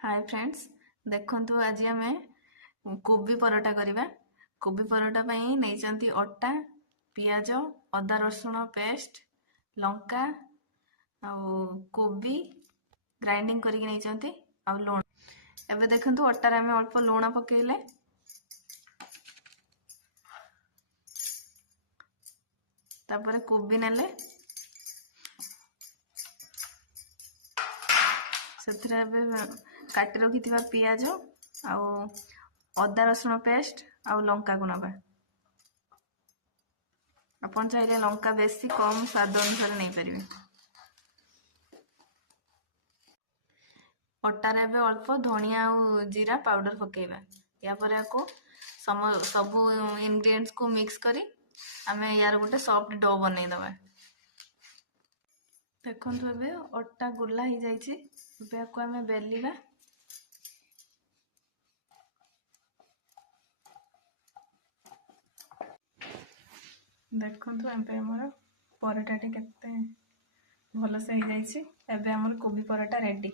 Hi friends, देखंतु आज आमे कोबी परोटा करिबा। कोबी परोटा पई नेइचंती अटा, पियाज, अदा रसुण पेस्ट, लंका आ कोबी ग्राइंडिंग करके नेइचंती आ लूण। एबे देखंतु अटा रे आमे अल्प लूण पकेइले तापरे कोबी नेले ସେଥିରେ ଏବେ କାଟି ରଖିଥିବା ପିଆଜ ଆଉ ଅଦା ରସୁଣ ପେଷ୍ଟ ଆଉ ଲଙ୍କାକୁ ନବା। ଆପଣ ଚାହିଁଲେ ଲଙ୍କା ବେଶୀ କମ ସ୍ୱାଦ ଅନୁସାରେ ନେଇପାରିବେ। ଅଟାରେ ଏବେ ଅଳ୍ପ ଧନିଆ ଆଉ ଜିରା ପାଉଡର ପକେଇବା। या पर याको ସବୁ ଇନଗ୍ରେଡିଏंट्स को मिक्स करी आमे यार गोटे सॉफ्ट डो बनै दबा। देखंतु एबे अटा गुला ही जाइछि। एबे याको आमे बेलिबा। देखंतु एबे हमर परोटाटी केते भलो से ही जाइछि। एबे हमर कोबी परोटा रेडी।